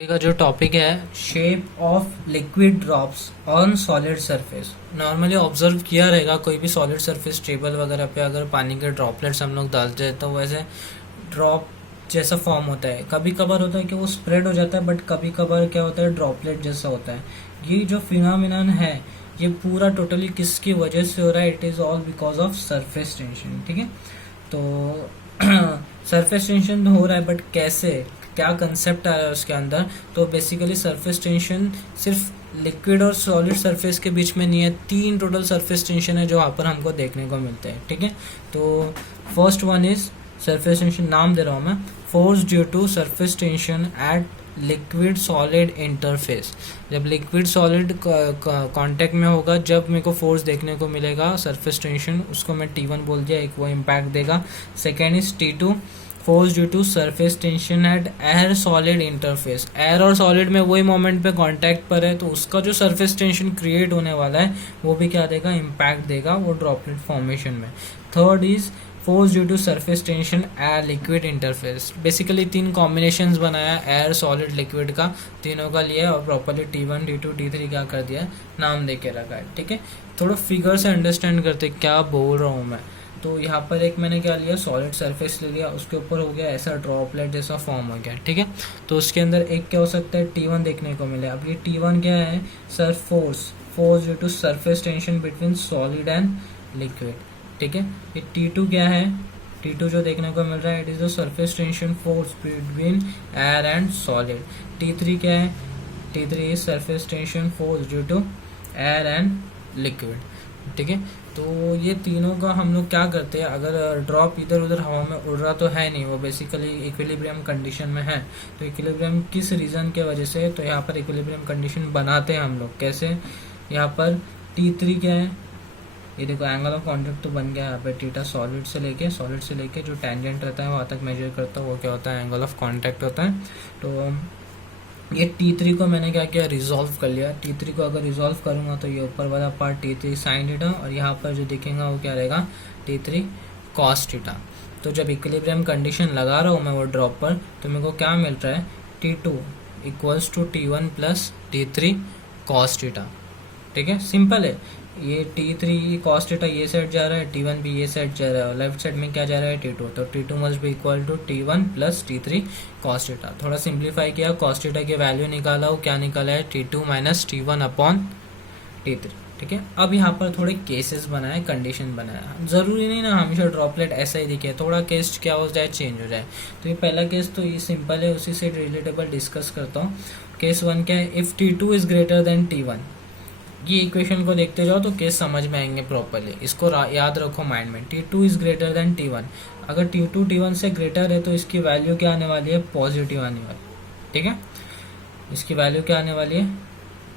का जो टॉपिक है shape of liquid drops on solid surface. Normally observe किया रहेगा कोई भी सॉलिड सरफेस टेबल वगैरह पे अगर पानी के ड्रॉपलेट्स हम लोग डालते हैं तो वैसे ड्रॉप जैसा फॉर्म होता है। कभी कभार होता है कि वो स्प्रेड हो जाता है, बट कभी कभार क्या होता है ड्रॉपलेट जैसा होता है। ये जो फिनोमिनन है ये पूरा टोटली किसकी वजह से हो रहा है? It is all because of surface tension. ठीक है, तो सरफेस टेंशन हो रहा है, बट कैसे, क्या कंसेप्ट आ रहा है उसके अंदर? तो बेसिकली सरफेस टेंशन सिर्फ लिक्विड और सॉलिड सरफेस के बीच में नहीं है, तीन टोटल सरफेस टेंशन है जो वहाँ पर हमको देखने को मिलते हैं। ठीक है, तो first one is surface tension, नाम दे रहा हूँ मैं, force due to surface tension at liquid solid interface. जब लिक्विड सॉलिड कांटेक्ट में होगा जब मेरे को फोर्स देखने को मिलेगा सरफेस टेंशन, उसको मैं T1 बोल दिया, एक वो इम्पैक्ट देगा। Second is T2, force due to surface tension at air solid interface. Air और सॉलिड में वही मोमेंट पे कांटेक्ट पर है, तो उसका जो सरफेस टेंशन क्रिएट होने वाला है वो भी क्या देगा? इम्पैक्ट देगा वो ड्रॉपलेट फॉर्मेशन में। Third is force due to surface tension air liquid interface. Basically तीन कॉम्बिनेशंस बनाया एयर सॉलिड लिक्विड का, तीनों का लिया और प्रॉपर्ली T1 T2 T3 क्या कर दिया, नाम दे के रखा है। ठीक है, थोड़ा फिगर से अंडरस्टैंड करते क्या बोल रहा हूँ मैं। तो यहाँ पर एक मैंने क्या लिया, सॉलिड सरफेस ले लिया, उसके ऊपर हो गया ऐसा ड्रॉपलेट जैसा फॉर्म हो गया। ठीक है, तो उसके अंदर एक क्या हो सकता है, T1 देखने को मिले। अब ये T1 क्या है? Sir force due to surface tension between solid and liquid. ठीक है, ये T2 क्या है? T2 जो देखने को मिल रहा है, it is the surface tension force between air and solid. T3 क्या है? T3 is surface tension force due to air and liquid. ठीक है, तो ये तीनों का हम लोग क्या करते हैं, अगर ड्रॉप इधर उधर हवा में उड़ रहा तो है नहीं, वो बेसिकली इक्विलिब्रियम कंडीशन में है। तो इक्विलिब्रियम किस रीजन के वजह से? तो यहाँ पर इक्विलिब्रियम कंडीशन बनाते हैं हम लोग कैसे? यहाँ पर T3 क्या है? ये देखो एंगल ऑफ कॉन्टैक्ट तो बन गया यहाँ पे, थीटा सॉलिड से लेके जो टेंजेंट रहता है वहाँ तक मेजर करता है, वो क्या होता है? एंगल ऑफ कॉन्टैक्ट होता है। तो ये T3 को मैंने क्या किया, रिजॉल्व कर लिया। T3 को अगर रिजॉल्व करूंगा तो ये ऊपर वाला पार्ट T3 साइन थीटा, और यहाँ पर जो दिखेगा वो क्या रहेगा, T3 कॉस थीटा। तो जब इक्विलिब्रियम कंडीशन लगा रहा हूँ मैं वो ड्रॉप पर, तो मेरे को क्या मिल रहा है, T2 equals to T1 plus T3 cos theta. ठीक है, सिंपल है। ये T3 कॉस थीटा ये साइड जा रहा है, T1 भी ये साइड जा रहा है, और लेफ्ट साइड में क्या जा रहा है, T2। तो T2 must be equal to T1 plus T3 cos theta. थोड़ा सिंप्लीफाई किया, कॉस थीटा की वैल्यू निकाला, वो क्या निकाला है, T2 minus T1 upon T3। ठीक है, अब यहाँ पर थोड़े केसेस बनाए, कंडीशन बनाया। जरूरी नहीं ना हमेशा ड्रॉपलेट ऐसा ही दिखे, थोड़ा केस क्या हो जाए, चेंज हो जाए। तो ये पहला केस तो ये सिंपल है, उसी से रिलेटेबल डिस्कस करता हूँ। केस 1 क्या है, if T2 is greater then T1। ये इक्वेशन को देखते जाओ तो केस समझ में आएंगे प्रॉपरली, इसको याद रखो माइंड में। T2 is greater then T1। अगर T2 T1 से ग्रेटर है तो इसकी वैल्यू क्या आने वाली है, पॉजिटिव आने वाली। ठीक है, इसकी वैल्यू क्या आने वाली है,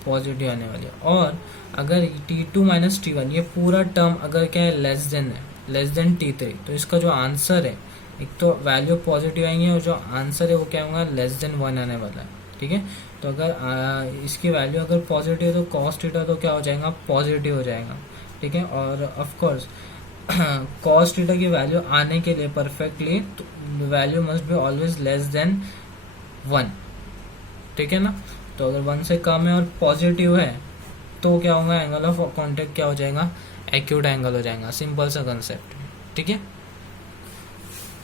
पॉजिटिव आने वाली है। और अगर T2 माइनस T1 ये पूरा टर्म अगर क्या है, लेस देन T3, तो इसका जो आंसर है, एक तो वैल्यू पॉजिटिव आएंगे और जो आंसर है वो क्या होगा, लेस देन 1 आने वाला है। ठीक है, तो अगर इसकी वैल्यू अगर पॉजिटिव है तो कॉस थीटा तो क्या हो जाएगा, पॉजिटिव हो जाएगा। ठीक है, और ऑफ कोर्स कॉस थीटा की वैल्यू आने के लिए परफेक्टली तो value must be always less than 1। ठीक है ना, तो अगर 1 से कम है और पॉजिटिव है तो क्या होगा, एंगल ऑफ कॉन्टैक्ट क्या हो जाएगा, एक्यूट एंगल हो जाएगा। सिंपल सा कंसेप्ट। ठीक है,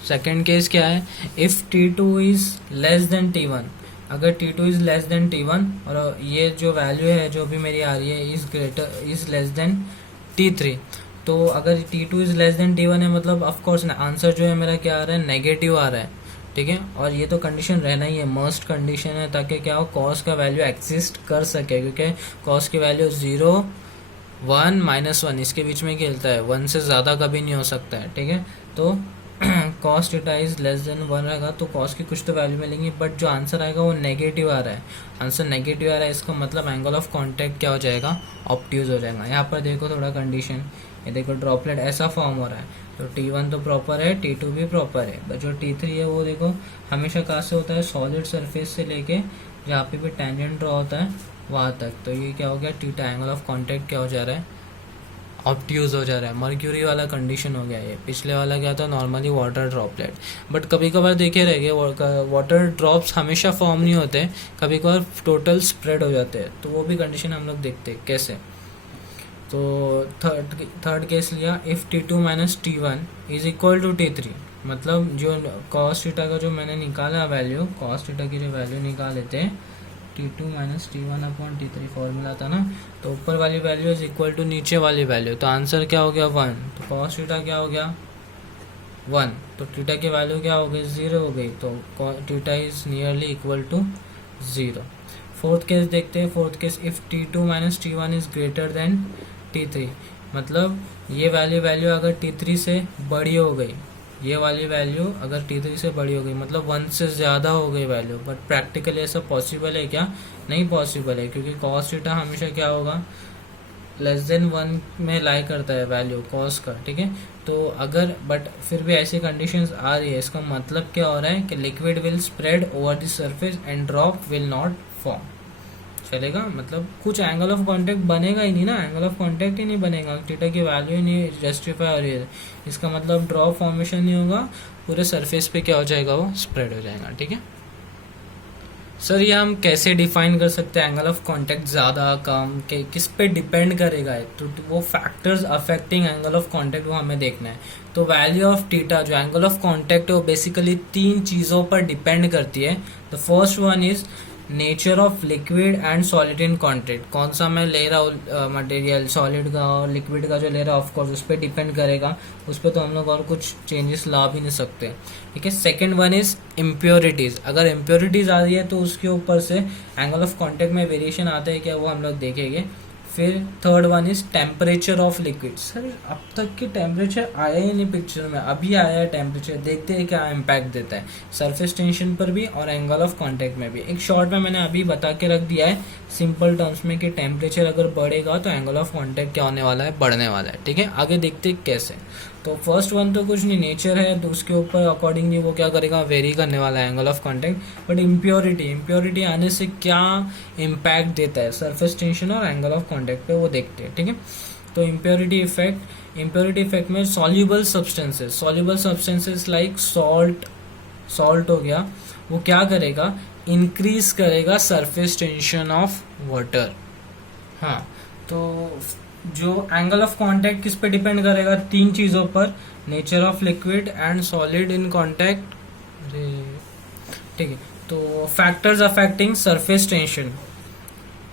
सेकेंड केस क्या है, if T2 is less than T1। अगर T2 is less than T1 और ये जो वैल्यू है जो भी मेरी आ रही है इज लेस देन T3, तो अगर T2 is less than T1 है मतलब ऑफ कोर्स आंसर जो है मेरा क्या आ रहा है, नेगेटिव आ रहा है। ठीक है, और ये तो कंडीशन रहना ही है, मस्ट कंडीशन है, ताकि क्या हो, कॉस का वैल्यू एग्जिस्ट कर सके, क्योंकि कॉस की वैल्यू 0 1 -1 इसके बीच में खेलता है, 1 से ज़्यादा कभी नहीं हो सकता है। ठीक है, तो cos theta is less than 1 रहेगा तो कॉस की कुछ तो वैल्यू मिलेंगी, बट जो आंसर आएगा वो नेगेटिव आ रहा है। आंसर नेगेटिव आ रहा है, इसका मतलब एंगल ऑफ कॉन्टैक्ट क्या हो जाएगा, ऑब्ट्यूज हो जाएगा। यहाँ पर देखो थोड़ा कंडीशन, ये देखो ड्रॉपलेट ऐसा फॉर्म हो रहा है, तो T1 तो प्रॉपर है, T2 भी प्रॉपर है, बट जो T3 है वो देखो हमेशा कहाँ से होता है, सॉलिड सरफेस से लेके जहाँ पे भी टेंजेंट ड्रॉ होता है वहाँ तक। तो ये क्या हो गया, थीटा एंगल ऑफ कॉन्टैक्ट क्या हो जा रहा है, ऑब्ट्यूज हो जा रहा है, मर्क्यूरी वाला कंडीशन हो गया ये। पिछले वाला क्या था, नॉर्मली वाटर ड्रॉपलेट, बट कभी कभार देखे रहेंगे वाटर ड्रॉप्स हमेशा फॉर्म नहीं होते, कभी कभार टोटल स्प्रेड हो जाते हैं, तो वो भी कंडीशन हम लोग देखते हैं कैसे। तो थर्ड केस लिया, if T2 minus T1 is equal to T3, मतलब जो कॉस थीटा का जो मैंने निकाला वैल्यू, कॉस थीटा की जो वैल्यू निकाल लेते हैं T2 minus T1 upon T3 formula था ना, तो ऊपर वाली वैल्यू इज इक्वल टू नीचे वाली वैल्यू, तो आंसर क्या हो गया 1, तो कॉस थीटा क्या हो गया 1, तो थीटा की वैल्यू क्या हो गई 0 हो गई, तो theta is nearly equal to 0। Fourth case देखते हैं, fourth case if T2 minus T1 is greater than T3, मतलब ये वैल्यू अगर T3 से बड़ी हो गई, ये वाली वैल्यू अगर T3 से बड़ी हो गई, मतलब 1 से ज़्यादा हो गई वैल्यू, बट प्रैक्टिकली ऐसा पॉसिबल है क्या, नहीं पॉसिबल है, क्योंकि कॉस थीटा हमेशा क्या होगा, लेस देन 1 में लाई करता है वैल्यू कॉस का, ठीक है। तो अगर बट फिर भी ऐसी कंडीशंस आ रही है, इसका मतलब क्या हो रहा है कि liquid will spread over the surface and drop will not form, चलेगा, मतलब कुछ एंगल ऑफ कांटेक्ट बनेगा ही नहीं ना, एंगल ऑफ कांटेक्ट ही नहीं बनेगा, थीटा की वैल्यू ही नहीं जस्टिफाई हो रही है, इसका मतलब ड्रॉप फॉर्मेशन नहीं होगा, पूरे सरफेस पे क्या हो जाएगा, वो स्प्रेड हो जाएगा, ठीक है। सर ये हम कैसे डिफाइन कर सकते हैं एंगल ऑफ कांटेक्ट, ज़्यादा कम के किस पे डिपेंड करेगा, तो वो factors affecting angle of contact वो हमें देखना है। तो वैल्यू ऑफ थीटा जो एंगल ऑफ कांटेक्ट है वो बेसिकली 3 चीज़ों पर डिपेंड करती है। The first one is nature of liquid and solid in contact, कौन सा मैं ले रहा हूँ मटेरियल, सॉलिड का और लिक्विड का जो ले रहा हूँ ऑफकोर्स उस पर डिपेंड करेगा, उस पर तो हम लोग और कुछ चेंजेस ला भी नहीं सकते, ठीक है। सेकेंड वन इज इम्प्योरिटीज, अगर इम्प्योरिटीज आ रही है तो उसके ऊपर से एंगल ऑफ कॉन्टेक्ट में वेरिएशन आता है क्या, वो हम लोग देखेंगे। फिर third one is temperature of liquid, sir अब तक की टेम्परेचर आया ही नहीं पिक्चर में, अभी आया है टेम्परेचर, देखते हैं क्या इम्पैक्ट देता है सरफेस टेंशन पर भी और एंगल ऑफ कांटेक्ट में भी। एक शॉर्ट में मैंने अभी बता के रख दिया है सिंपल टर्म्स में कि टेम्परेचर अगर बढ़ेगा तो एंगल ऑफ कांटेक्ट क्या होने वाला है, बढ़ने वाला है, ठीक है। आगे देखते हैं कैसे। तो फर्स्ट वन तो कुछ नहीं, नेचर है तो उसके ऊपर अकॉर्डिंगली वो क्या करेगा, वेरी करने वाला है angle of contact. But impurity आने से क्या इम्पैक्ट देता है सरफेस टेंशन और एंगल ऑफ कांटेक्ट पे, वो देखते हैं, ठीक है। तो इम्प्योरिटी इफेक्ट में सॉल्युबल सब्सटेंसेस लाइक सॉल्ट हो गया, वो क्या करेगा, इंक्रीज करेगा सरफेस टेंशन ऑफ वाटर। हाँ, तो जो एंगल ऑफ कांटेक्ट किस पे डिपेंड करेगा, 3 चीजों पर, nature of liquid and solid in contact, ठीक है। तो फैक्टर्स अफेक्टिंग सरफेस टेंशन,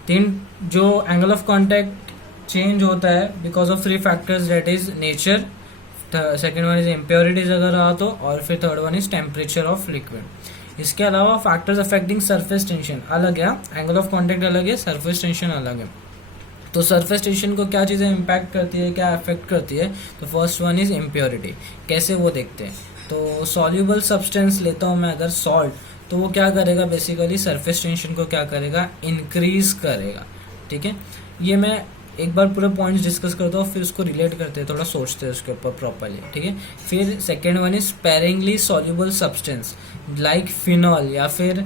3 जो एंगल ऑफ कांटेक्ट चेंज होता है because of 3 factors, that is nature, second one is impurities अगर रहा तो, और फिर third one is temperature of liquid. इसके अलावा फैक्टर्स अफेक्टिंग सरफेस टेंशन अलग है, एंगल ऑफ कांटेक्ट अलग है, सरफेस टेंशन अलग है। तो सरफेस टेंशन को क्या चीज़ें इम्पैक्ट करती है, क्या अफेक्ट करती है, तो फर्स्ट वन इज इम्प्योरिटी, कैसे वो देखते हैं। तो सॉल्युबल सब्सटेंस लेता हूँ मैं अगर सॉल्ट, तो वो क्या करेगा, बेसिकली सरफेस टेंशन को क्या करेगा, इंक्रीज करेगा, ठीक है। ये मैं एक बार पूरे पॉइंट्स डिस्कस करता हूँ, फिर उसको रिलेट करते हैं, थोड़ा सोचते हैं उसके ऊपर प्रॉपरली, ठीक है। फिर second one is sparingly soluble substance like phenol या फिर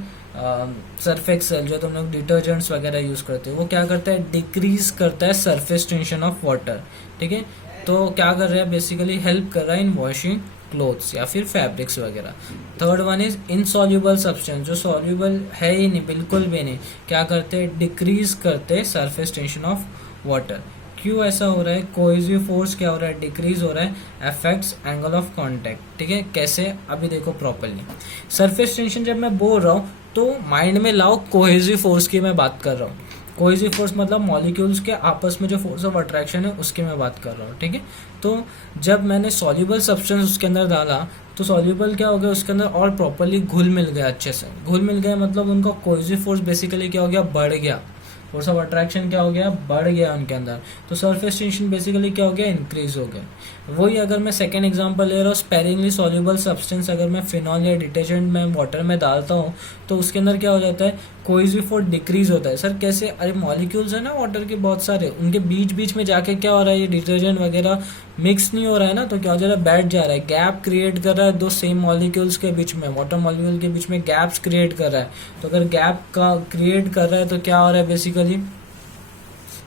सर्फ एक्सेल, जो तुम लोग डिटर्जेंट्स वगैरह यूज करते हो, वो क्या करता है, डिक्रीज करता है सरफेस टेंशन ऑफ वाटर, ठीक है। तो क्या कर रहा है, बेसिकली हेल्प कर रहा है इन वॉशिंग क्लोथ्स या फिर फैब्रिक्स वगैरह। Third one is insoluble substance, जो सॉल्युबल है ही नहीं, बिल्कुल भी नहीं, क्या करते हैं, डिक्रीज करते हैं सरफेस टेंशन ऑफ वाटर। क्यों ऐसा हो रहा है, कोहेसिव फोर्स क्या हो रहा है, डिक्रीज हो रहा है, अफेक्ट्स एंगल ऑफ कांटेक्ट, ठीक है। कैसे, अभी देखो प्रॉपर्ली। सरफेस टेंशन जब मैं बोल रहा हूँ तो माइंड में लाओ कोहेसिव फोर्स की मैं बात कर रहा हूँ। कोहेसिव फोर्स मतलब मॉलिक्यूल्स के आपस में जो फोर्स ऑफ अट्रैक्शन है उसकी मैं बात कर रहा हूँ, ठीक है। तो जब मैंने सॉल्युबल सब्सटेंस उसके अंदर डाला तो सॉल्युबल क्या हो गया, उसके अंदर और प्रॉपर्ली घुल मिल गया, अच्छे से घुल मिल गया, मतलब उनका कोहेसिव फोर्स बेसिकली क्या हो गया, बढ़ गया, फोर्स ऑफ अट्रैक्शन क्या हो गया, बढ़ गया उनके अंदर। तो सरफेस टेंशन बेसिकली क्या हो गया, इंक्रीज हो गया। वही अगर मैं सेकेंड एग्जांपल ले रहा हूँ, स्पेरिंगली सॉल्युबल सब्सटेंस अगर मैं फिनॉल या डिटर्जेंट में वाटर में डालता हूँ तो उसके अंदर क्या हो जाता है, कोहेसिव फोर्स डिक्रीज होता है। सर कैसे, अरे मॉलिक्यूल्स है ना वाटर के बहुत सारे, उनके बीच बीच में जाके क्या हो रहा है, ये डिटर्जेंट वगैरह मिक्स नहीं हो रहा है ना, तो क्या हो जा रहा है, बैठ जा रहा है, गैप क्रिएट कर रहा है दो सेम मॉलिक्यूल्स के बीच में, वाटर मॉलिक्यूल के बीच में गैप्स क्रिएट कर रहा है। तो अगर गैप का क्रिएट कर रहा है तो क्या हो रहा है, बेसिकली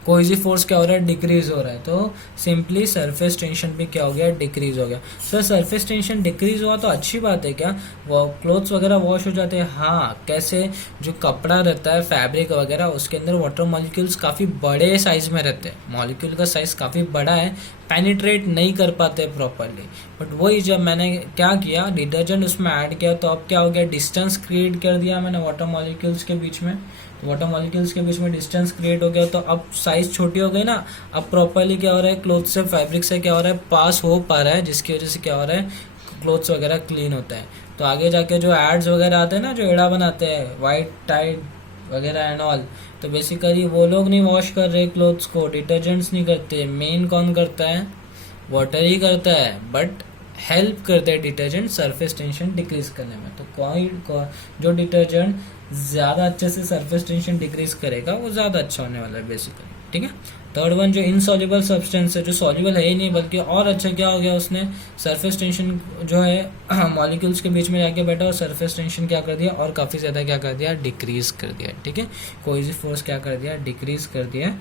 कोई फोर्स क्या हो रहा है, डिक्रीज हो रहा है, तो सिंपली सरफेस टेंशन भी क्या हो गया, डिक्रीज हो गया। सर सरफेस टेंशन डिक्रीज हुआ तो अच्छी बात है क्या, वो क्लोथ्स वगैरह वॉश हो जाते हैं? हाँ, कैसे? जो कपड़ा रहता है, फैब्रिक वगैरह, उसके अंदर वाटर मॉलिक्यूल्स काफ़ी बड़े साइज में रहते हैं, मॉलिक्यूल का साइज काफ़ी बड़ा है, पेनिट्रेट नहीं कर पाते प्रॉपरली। बट वही जब मैंने क्या किया, डिटर्जेंट उसमें ऐड किया, तो अब क्या हो गया, डिस्टेंस क्रिएट कर दिया मैंने वाटर मॉलिक्यूल्स के बीच में, वाटर मॉलिक्यूल्स के बीच में डिस्टेंस क्रिएट हो गया, तो अब साइज छोटी हो गई ना, अब प्रॉपरली क्या हो रहा है, क्लोथ से, फैब्रिक से क्या हो रहा है, पास हो पा रहा है, जिसकी वजह से क्या हो रहा है, क्लोथ्स वगैरह क्लीन होता है। तो आगे जाके जो एड्स वगैरह आते हैं ना, जो एड़ा बनाते हैं, वाइट टाइड वगैरह एंड ऑल, तो बेसिकली वो लोग नहीं वॉश कर रहे क्लोथ्स को, डिटर्जेंट्स नहीं करते, मेन कौन करता है, वाटर ही करता है, बट हेल्प करते हैं डिटर्जेंट सरफेस टेंशन डिक्रीज करने में। तो जो डिटर्जेंट ज़्यादा अच्छे से सरफेस टेंशन डिक्रीज करेगा वो ज़्यादा अच्छा होने वाला है बेसिकली, ठीक है। थर्ड वन, जो इनसॉल्युबल सब्सटेंस है, जो सॉल्युबल है ही नहीं, बल्कि और अच्छा क्या हो गया, उसने सरफेस टेंशन जो है मॉलिक्यूल्स के बीच में जाके बैठा और सरफेस टेंशन क्या कर दिया, और काफ़ी ज़्यादा क्या कर दिया, डिक्रीज कर दिया, ठीक है। कोई फोर्स क्या कर दिया, डिक्रीज कर दिया।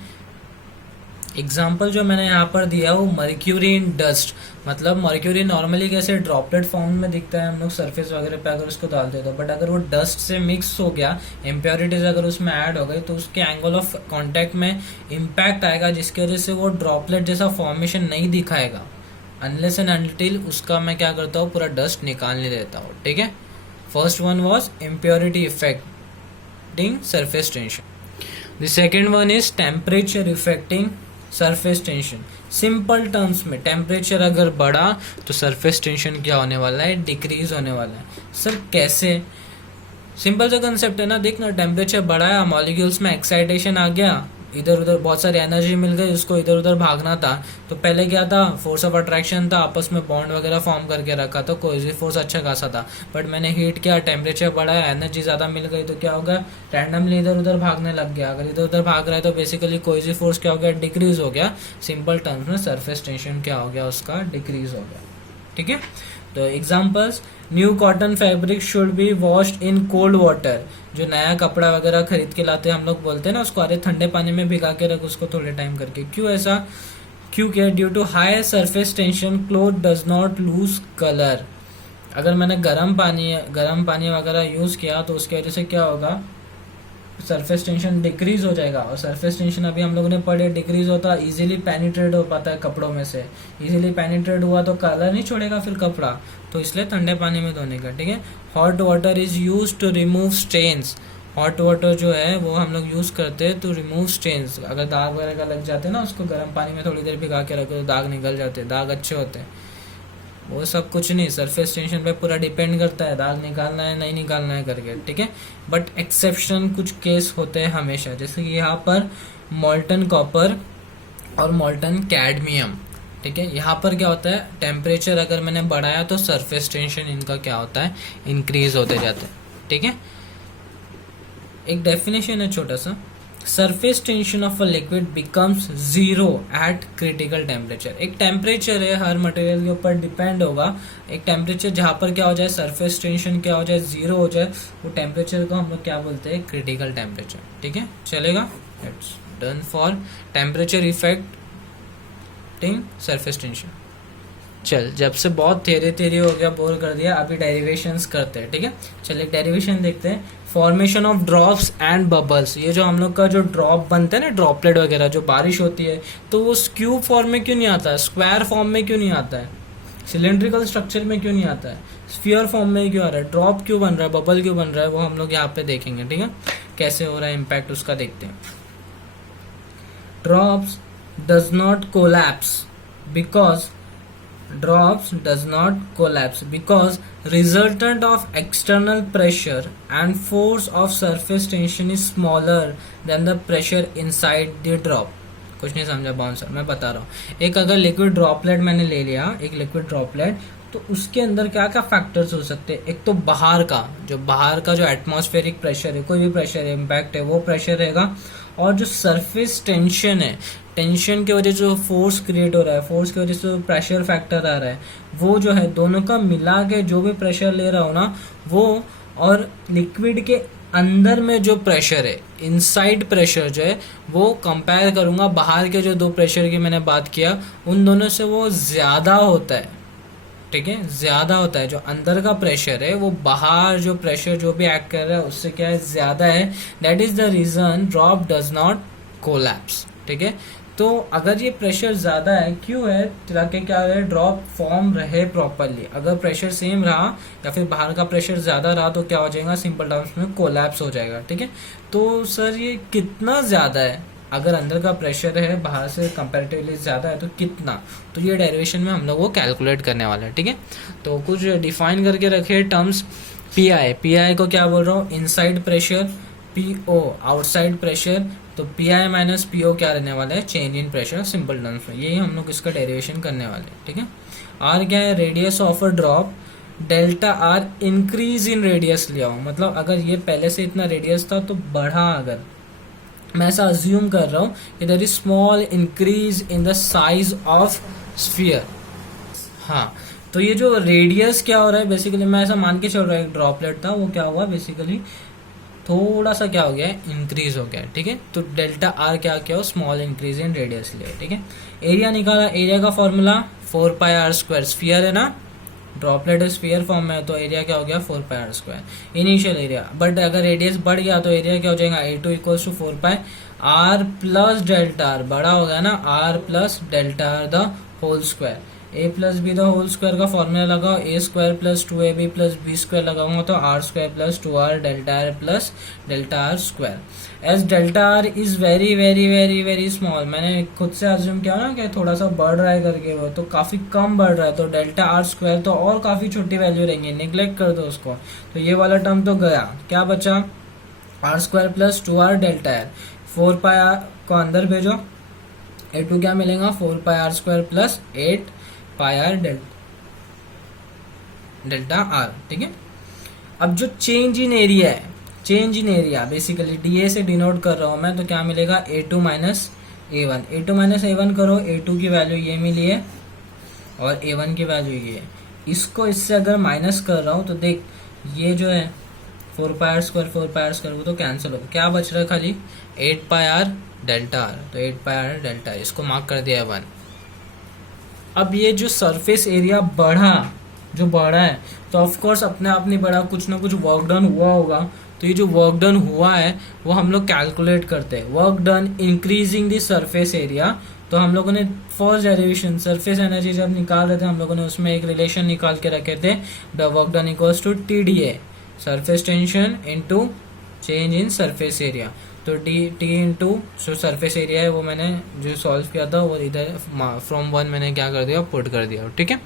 एग्जाम्पल जो मैंने यहाँ पर दिया वो मर्क्यूरी इन डस्ट, मतलब मर्क्यूरी नॉर्मली कैसे ड्रॉपलेट फॉर्म में दिखता है हम लोग सरफेस वगैरह पे अगर उसको डालते हैं तो, बट अगर वो डस्ट से मिक्स हो गया, इम्प्योरिटीज अगर उसमें ऐड हो गई, तो उसके एंगल ऑफ कांटेक्ट में इम्पैक्ट आएगा, जिसकी वजह से वो ड्रॉपलेट जैसा फॉर्मेशन नहीं दिखाएगा, अनलेस एंड अनटिल उसका मैं क्या करता हूँ, पूरा डस्ट निकालने देता हूँ, ठीक है। First one was impurity affecting surface tension. The second one is temperature affecting surface tension. Simple terms में टेम्परेचर अगर बढ़ा तो सरफेस टेंशन क्या होने वाला है, डिक्रीज होने वाला है। सर कैसे? सिंपल सा कंसेप्ट है ना, देखना, टेम्परेचर बढ़ाया, मॉलिक्यूल्स में एक्साइटेशन आ गया, इधर उधर बहुत सारी एनर्जी मिल गई, उसको इधर उधर भागना था, तो पहले क्या था, फोर्स ऑफ अट्रैक्शन था, आपस में बॉन्ड वगैरह फॉर्म करके रखा, तो कोई फोर्स अच्छा खासा था। बट मैंने हीट किया, टेम्परेचर बढ़ाया, एनर्जी ज़्यादा मिल गई, तो क्या होगा, रैंडमली इधर उधर भागने लग गया। अगर इधर उधर भाग रहा है तो बेसिकली कोई फोर्स क्या हो गया, डिक्रीज हो गया। सिंपल टर्म्स में सरफेस टेंशन क्या हो गया, उसका डिक्रीज हो गया, ठीक है। तो examples, new cotton fabric should be washed in cold water. जो नया कपड़ा वगैरह खरीद के लाते हैं हम लोग, बोलते हैं ना उसको, अरे ठंडे पानी में भिगा के रख उसको थोड़े टाइम करके। क्यों ऐसा? क्योंकि due to high surface tension cloth does not lose colour. अगर मैंने गर्म पानी वगैरह यूज़ किया तो उसकी वजह से क्या होगा, सरफेस टेंशन डिक्रीज हो जाएगा। और सरफेस टेंशन अभी हम लोगों ने पढ़े, डिक्रीज होता है, इजीली पेनिट्रेट हो पाता है कपड़ों में से, इजीली पेनिट्रेट हुआ तो कलर नहीं छोड़ेगा फिर कपड़ा, तो इसलिए ठंडे पानी में धोने का, ठीक है। Hot water is use to remove stains. Hot water जो है वो हम लोग यूज़ करते हैं टू रिमूव स्टेन्स। अगर दाग वगैरह लग जाते हैं ना, उसको गर्म पानी में थोड़ी देर भिगा के रखो तो दाग निकल जाते हैं, दाग अच्छे होते हैं। वो सब कुछ नहीं, सरफेस टेंशन पे पूरा डिपेंड करता है, दाग निकालना है नहीं निकालना है करके, ठीक है। बट एक्सेप्शन कुछ केस होते हैं हमेशा, जैसे कि यहाँ पर मॉल्टन कॉपर और मॉल्टन कैडमियम, ठीक है। यहाँ पर क्या होता है, टेम्परेचर अगर मैंने बढ़ाया तो सरफेस टेंशन इनका क्या होता है, इंक्रीज होते जाते हैं, ठीक है। एक डेफिनेशन है छोटा सा, surface tension of a liquid becomes zero eight critical temperature. एक टेम्परेचर है, हर मटेरियल के ऊपर डिपेंड होगा, एक टेम्परेचर जहाँ पर क्या हो जाए, सरफेस टेंशन क्या हो जाए, जीरो हो जाए, वो टेम्परेचर को हम लोग क्या बोलते हैं, क्रिटिकल टेम्परेचर, ठीक है। चलेगा, it's done for temperature affecting surface tension. चल, जब से बहुत थेरी हो गया, बोर कर दिया, अभी डेरिवेशंस करते हैं, ठीक है। चलिए डेरिवेशन देखते हैं। Formation of drops and bubbles. ये जो हम लोग का जो ड्रॉप बनते हैं ना, ड्रॉपलेट वगैरह, जो बारिश होती है, तो वो क्यूब फॉर्म में क्यों नहीं आता है, स्क्वायर फॉर्म में क्यों नहीं आता है, सिलेंड्रिकल स्ट्रक्चर में क्यों नहीं आता है, स्फीयर फॉर्म में क्यों आ रहा है, ड्रॉप क्यों बन रहा है, बबल क्यों बन रहा है, वो हम लोग यहाँ पे देखेंगे, ठीक है। कैसे हो रहा है इम्पैक्ट उसका देखते हैं। Drops does not collapse because resultant of external pressure and force of surface tension is smaller than the pressure inside the drop। कुछ नहीं समझा बाउंसर, मैं बता रहा हूँ। एक अगर लिक्विड ड्रॉपलेट मैंने ले लिया, एक लिक्विड ड्रॉपलेट, तो उसके अंदर क्या क्या फैक्टर्स हो सकते हैं। एक तो बाहर का जो एटमॉस्फेरिक प्रेशर है, कोई भी प्रेशर है, इम्पैक्ट है, वो प्रेशर रहेगा। और जो सरफेस टेंशन है, टेंशन की वजह से जो फोर्स क्रिएट हो रहा है, फोर्स की वजह से जो प्रेशर फैक्टर आ रहा है, वो जो है दोनों का मिला के जो भी प्रेशर ले रहा हो ना, वो और लिक्विड के अंदर में जो प्रेशर है, इनसाइड प्रेशर जो है, वो कंपेयर करूंगा बाहर के जो दो प्रेशर की मैंने बात किया उन दोनों से, वो ज्यादा होता है। ठीक है, ज्यादा होता है। जो अंदर का प्रेशर है वो बाहर जो प्रेशर जो भी एक्ट कर रहा है उससे क्या है, ज्यादा है। That is the reason drop does not collapse. ठीक है, तो अगर ये प्रेशर ज्यादा है, क्यों है, ताकि क्या है, ड्रॉप फॉर्म रहे प्रॉपरली। अगर प्रेशर सेम रहा या फिर बाहर का प्रेशर ज्यादा रहा तो क्या हो जाएगा, सिंपल टर्म्स में कोलैप्स हो जाएगा। ठीक है, तो सर ये कितना ज्यादा है, अगर अंदर का प्रेशर है बाहर से कंपैरेटिवली ज्यादा है तो कितना, तो ये डेरिवेशन में हम लोग वो कैलकुलेट करने वाला है। ठीक है, तो कुछ डिफाइन करके रखे टर्म्स। पी आई को क्या बोल रहा हूँ, inside pressure, PO outside pressure. तो पी आई माइनस पीओ क्या रहने वाला है, change in pressure, simple terms में। यही हम लोग इसका डेरिवेशन करने वाले हैं। ठीक है, आर क्या है, radius of a drop, delta R increase in radius लिया हूँ, मतलब अगर ये पहले से इतना रेडियस था तो बढ़ा, अगर मैं ऐसा अज्यूम कर रहा हूँ कि there is small increase in the size of sphere. हाँ, तो ये जो रेडियस क्या हो रहा है, बेसिकली मैं ऐसा मान के चल रहा हूँ, एक ड्रॉपलेट था वो क्या हुआ, बेसिकली थोड़ा सा क्या हो गया है, इंक्रीज हो गया है। ठीक है, तो डेल्टा आर क्या क्या हो, स्मॉल इंक्रीज इन रेडियस लिया। ठीक है, एरिया निकाला, एरिया का फॉर्मूला 4πr², स्फीयर है ना, ड्रॉपलेट स्फीयर फॉर्म में, तो एरिया क्या हो गया, 4πr², इनिशियल एरिया। बट अगर रेडियस बढ़ गया तो एरिया क्या हो जाएगा, A2 equals to 4πr plus delta R, बड़ा हो गया ना, R plus delta R the whole square. A plus B the whole square का फॉर्मूला लगाओ, A square plus 2ab plus B square लगाऊंगा तो R square plus 2r delta R plus delta R square. As delta R is very very very very small, मैंने खुद से assume किया ना कि थोड़ा सा बढ़ रहा है करके, वो तो काफी कम बढ़ रहा है, तो डेल्टा आर स्क्वायर तो और काफी छोटी वैल्यू रहेंगी, निग्लेक्ट कर दो उसको। तो ये वाला टर्म तो गया, क्या बचा, r square plus 2r delta r, 4πr को अंदर भेजो, A2 क्या मिलेगा, 4πr² plus 8πr delta R. ठीक है, अब जो चेंज इन एरिया है, चेंज इन एरिया बेसिकली डीए से डिनोट कर रहा हूं मैं, तो क्या मिलेगा, A2 minus A1, A2 minus A1 करो, A2 की वैल्यू ये मिली है और A1 की वैल्यू ये है। इसको इससे अगर माइनस कर रहा हूं तो देख, ये जो है 4πr², वो तो कैंसिल हो गया, क्या बच रहा है खाली 8πr डेल्टा आर, तो 8πr डेल्टा, इसको मार्क कर दिया 1। अब ये जो सरफेस एरिया बढ़ा, जो बढ़ा है, तो ऑफ कोर्स अपने आप नहीं बढ़ा, कुछ ना कुछ वर्क डन हुआ होगा। तो ये जो वर्क डन हुआ है वो हम लोग कैलकुलेट करते हैं, work done increasing the surface area. तो हम लोगों ने फर्स्ट डेरिवेशन सरफेस एनर्जी जब निकाल रहे थे, हम लोगों ने उसमें एक रिलेशन निकाल के रखे थे, the work done equals to TDA, surface tension into change in surface area. तो टी इंटू जो सरफेस एरिया है वो मैंने जो सॉल्व किया था वो इधर फ्रॉम 1 मैंने क्या कर दिया, पुट कर दिया। ठीक है,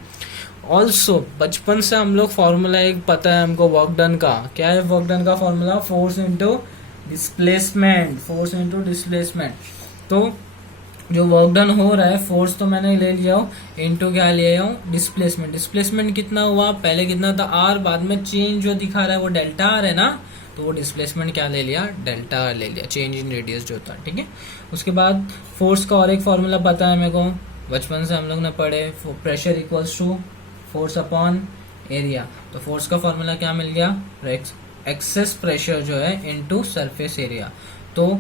ऑल्सो बचपन से हम लोग फॉर्मूला एक पता है हमको वर्क डन का, क्या है वर्क डन का formula, force into displacement, force into displacement. तो जो वर्क डन हो रहा है, फोर्स तो मैंने ले लिया हूँ, इंटू क्या ले हूँ, डिस्प्लेसमेंट। डिस्प्लेसमेंट कितना हुआ, पहले कितना था आर, बाद में चेंज जो दिखा रहा है वो डेल्टा आर है ना, तो वो डिस्प्लेसमेंट क्या ले लिया, डेल्टा आर ले लिया, चेंज इन रेडियस जो था। ठीक है, उसके बाद फोर्स का और एक फॉर्मूला पता है मेरे को, बचपन से हम लोग ने पढ़े, pressure equals to force upon area. तो फोर्स का फॉर्मूला क्या मिल गया, एक्सेस प्रेशर जो है इनटू सरफेस एरिया। तो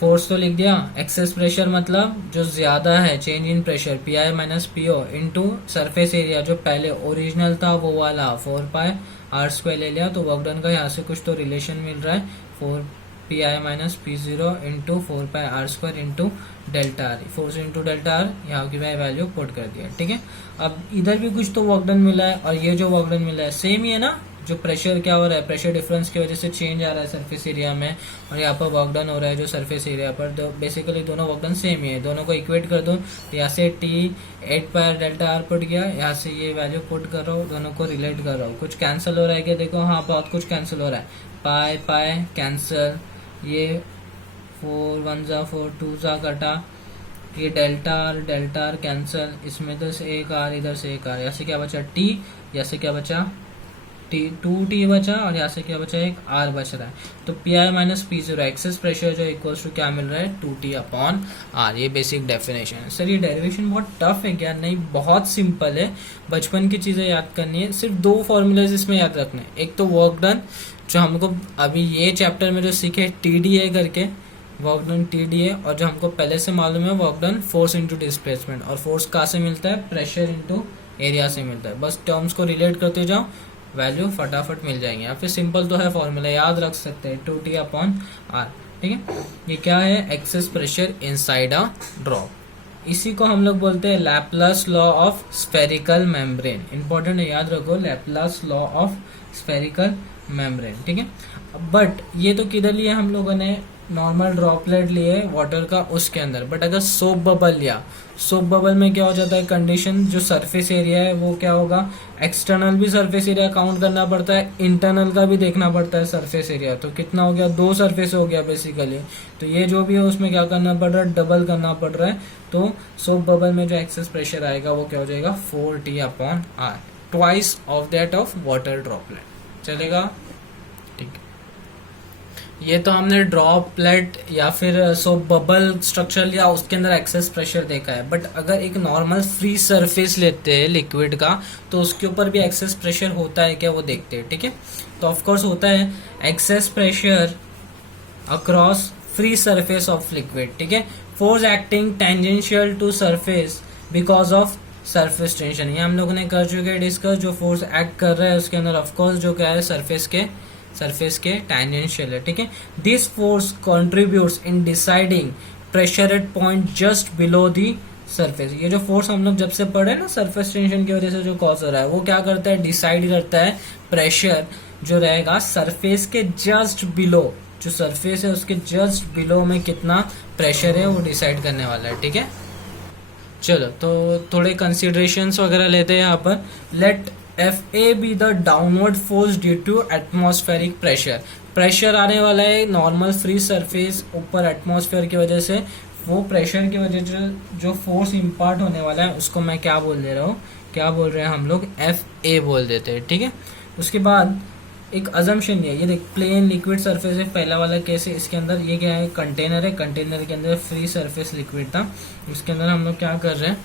फोर्स तो लिख दिया, एक्सेस प्रेशर मतलब जो ज्यादा है, change in pressure, PI minus PO into surface area जो पहले ओरिजिनल था वो वाला 4πr² ले लिया। तो वर्क डन का यहाँ से कुछ तो रिलेशन मिल रहा है, 4PI minus P0 into 4πr² into delta R, force into delta R, यहाँ की वैल्यू पुट कर दिया। ठीक है, अब इधर भी कुछ तो वर्क डन मिला है और ये जो वर्क डन मिला है सेम ही है ना, जो प्रेशर क्या हो रहा है, प्रेशर डिफरेंस की वजह से चेंज आ रहा है सरफेस एरिया में, और यहाँ पर वर्क डन हो रहा है जो सरफेस एरिया पर, तो बेसिकली दोनों वर्क डन सेम ही है। दोनों को इक्वेट कर दो, यहाँ से T 8πr delta R put गया, यहाँ से ये वैल्यू पुट कर रहा हूँ, दोनों को रिलेट कर रहा हूँ। कुछ कैंसिल हो रहा है क्या, देखो हाँ बहुत कुछ कैंसिल हो रहा है, पाई पाई कैंसिल, ये 4 1 जा 4 2 जा कटा, ये डेल्टा आर कैंसिल, इसमें इधर से एक आर, इधर से एक आर, यहाँ से क्या बचा T, यहाँ से क्या बचा T बचा, और यहाँ से क्या बचा, एक R बच रहा है। तो PI minus P0 access pressure जो इक्वल्स टू क्या मिल रहा है, 2T अपॉन R। ये बेसिक डेफिनेशन है। सर ये डेरिवेशन बहुत टफ है क्या, नहीं बहुत सिंपल है, बचपन की चीजें याद करनी है, सिर्फ 2 फॉर्मूलाज इसमें याद रखने, एक तो वर्क डन जो हमको अभी ये चैप्टर में जो सीखे TDA करके, वर्क डन TDA, और जो हमको पहले से मालूम है work done force into displacement, और फोर्स कहाँ से मिलता है, प्रेशर इनटू एरिया से मिलता है। बस टर्म्स को रिलेट करते जाओ, वैल्यू फटाफट मिल जाएंगे। या फिर सिंपल तो है फॉर्मूला, याद रख सकते हैं 2T/R, ठीक है। ये क्या है, excess pressure inside a drop. इसी को हम लोग बोलते हैं Laplace law of spherical membrane. Important है, याद रखो, Laplace law of spherical membrane, ठीक है। बट ये तो किधर लिया हम लोगों ने, नॉर्मल ड्रॉपलेट लिए वाटर का उसके अंदर। बट अगर सोप बबल लिया, सोप बबल में क्या हो जाता है कंडीशन, जो सरफेस एरिया है वो क्या होगा, एक्सटर्नल भी सरफेस एरिया काउंट करना पड़ता है, इंटरनल का भी देखना पड़ता है सरफेस एरिया। तो कितना हो गया, 2 सरफेस हो गया बेसिकली। तो ये जो भी है उसमें क्या करना पड़ रहा है, डबल करना पड़ रहा है। तो सोप बबल में जो एक्सेस प्रेशर आएगा वो क्या हो जाएगा, 4T/R, twice of that of water droplet. चलेगा, ठीक। ये तो हमने ड्रॉपलेट या फिर सोप बबल स्ट्रक्चर लिया, उसके अंदर एक्सेस प्रेशर देखा है। बट अगर एक नॉर्मल फ्री सरफेस लेते हैं लिक्विड का, तो उसके ऊपर भी एक्सेस प्रेशर होता है क्या, वो देखते हैं, ठीक है। तो ऑफ कोर्स होता है excess pressure across free surface of liquid, ठीक है। Force acting tangential to surface because of surface tension, ये हम लोगों ने कर चुके हैं डिस्कस। जो फोर्स एक्ट कर रहा है उसके अंदर ऑफकोर्स जो क्या है, सरफेस के टेंजेंशियल है, ठीक है। This force contributes in deciding pressure at point just below the surface. ये जो फोर्स हम लोग जब से पढ़े ना, सरफेस टेंशन की वजह से जो कॉज हो रहा है, वो क्या करता है, डिसाइड करता है प्रेशर जो रहेगा सरफेस के जस्ट बिलो, जो सरफेस है उसके जस्ट बिलो में कितना प्रेशर है वो डिसाइड करने वाला है, ठीक है। चलो तो थोड़े कंसिडरेशंस वगैरह लेते हैं यहाँ पर। Let FA be the downward force due to atmospheric pressure. Pressure आने वाला है नॉर्मल फ्री सरफेस ऊपर एटमॉस्फेयर की वजह से, वो प्रेशर की वजह से जो फोर्स इम्पार्ट होने वाला है उसको मैं क्या बोल दे रहा हूँ, क्या बोल रहे हैं हम लोग, FA बोल देते हैं, ठीक है। उसके बाद एक अजम्पशन ये देख, प्लेन लिक्विड सरफेस है, पहला वाला केस है। इसके अंदर ये क्या है, कंटेनर है, कंटेनर के अंदर फ्री सरफेस लिक्विड था। उसके अंदर हम लोग क्या कर रहे हैं,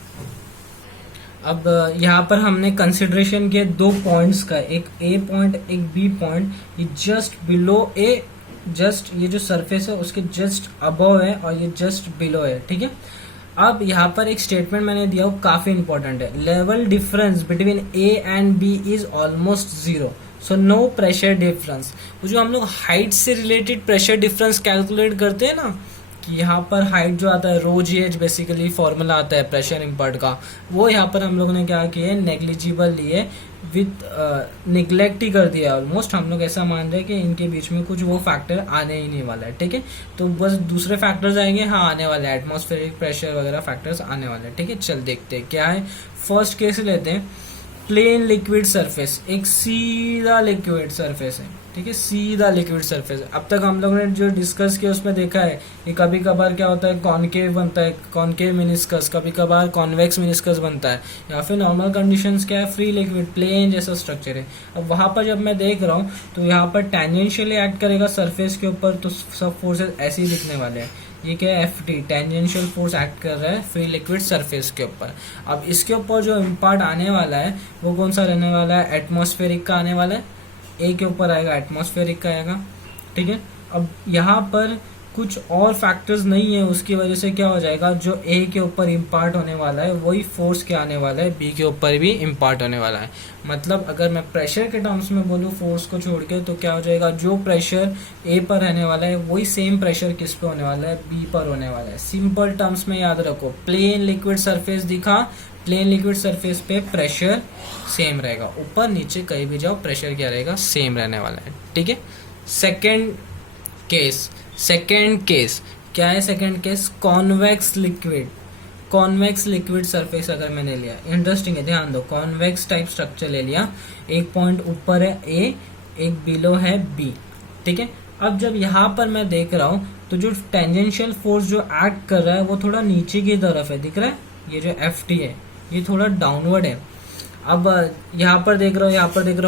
अब यहाँ पर हमने कंसिडरेशन किया 2 पॉइंट्स का, एक A पॉइंट एक B पॉइंट। ये जस्ट बिलो A, जस्ट ये जो सरफेस है उसके जस्ट अबव है और ये जस्ट बिलो है, ठीक है। अब यहाँ पर एक स्टेटमेंट मैंने दिया वो काफी इंपॉर्टेंट है, level difference between A and B is almost 0, so no pressure difference. जो हम लोग हाइट से रिलेटेड प्रेशर डिफरेंस कैलकुलेट करते हैं ना, कि यहाँ पर हाइट जो आता है ρgh बेसिकली फॉर्मूला आता है प्रेशर इम्पार्ट का, वो यहाँ पर हम लोगों ने क्या किया, नेग्लिजिबल लिए, विथ निग्लेक्ट ही कर दिया ऑलमोस्ट। हम लोग ऐसा मान रहे हैं कि इनके बीच में कुछ वो फैक्टर आने ही नहीं वाला है, ठीक है। तो बस दूसरे फैक्टर्स आएंगे, हाँ आने वाले हैं, एटमॉस्फेरिक प्रेशर वगैरह फैक्टर्स आने वाले हैं, ठीक है। चल देखते हैं क्या है। फर्स्ट केस लेते हैं, प्लेन लिक्विड सरफेस, एक सीधा लिक्विड सरफेस है, ठीक है, सीधा लिक्विड सरफेस। अब तक हम लोगों ने जो डिस्कस किया उसमें देखा है कि कभी कभार क्या होता है, कॉनकेव बनता है, कॉनकेव मिनिस्कस, कभी कभार कॉन्वेक्स मिनिस्कस बनता है, या फिर नॉर्मल कंडीशंस क्या है, फ्री लिक्विड प्लेन जैसा स्ट्रक्चर है। अब वहां पर जब मैं देख रहा हूँ तो यहाँ पर टेंजेंशियली एक्ट करेगा सरफेस के ऊपर, तो सब फोर्सेस ऐसे ही दिखने वाले हैं। ये क्या है, FT, टेंजेंशियल फोर्स एक्ट कर रहा है फ्री लिक्विड सरफेस के ऊपर। अब इसके ऊपर जो इम्पार्ट आने वाला है वो कौन सा रहने वाला है, एटमॉस्फेरिक का आने वाला है, A के ऊपर आएगा, एटमॉस्फेरिक का आएगा, ठीक है। अब यहाँ पर कुछ और फैक्टर्स नहीं है, उसकी वजह से क्या हो जाएगा, जो A के ऊपर इम्पार्ट होने वाला है वही फोर्स क्या आने वाला है, B के ऊपर भी इम्पार्ट होने वाला है। मतलब अगर मैं प्रेशर के टर्म्स में बोलूँ फोर्स को छोड़ के, तो क्या हो जाएगा, जो प्रेशर A पर रहने वाला है वही सेम प्रेशर किस पे होने वाला है, B पर होने वाला है। सिंपल टर्म्स में याद रखो, प्लेन लिक्विड सरफेस दिखा, प्लेन लिक्विड सरफेस पे प्रेशर सेम रहेगा, ऊपर नीचे कहीं भी जाओ प्रेशर क्या रहेगा, सेम रहने वाला है, ठीक है। सेकेंड केस क्या है, second case convex liquid surface अगर मैंने लिया, इंटरेस्टिंग है, ध्यान दो, कॉन्वेक्स टाइप स्ट्रक्चर ले लिया, एक पॉइंट ऊपर है A, एक बिलो है B, ठीक है। अब जब यहाँ पर मैं देख रहा हूँ तो जो टेंजेंशियल फोर्स जो एक्ट कर रहा है वो थोड़ा नीचे की तरफ है, दिख रहा है, ये जो FT है ये थोड़ा डाउनवर्ड है। अब यहाँ पर देख रहा हूँ,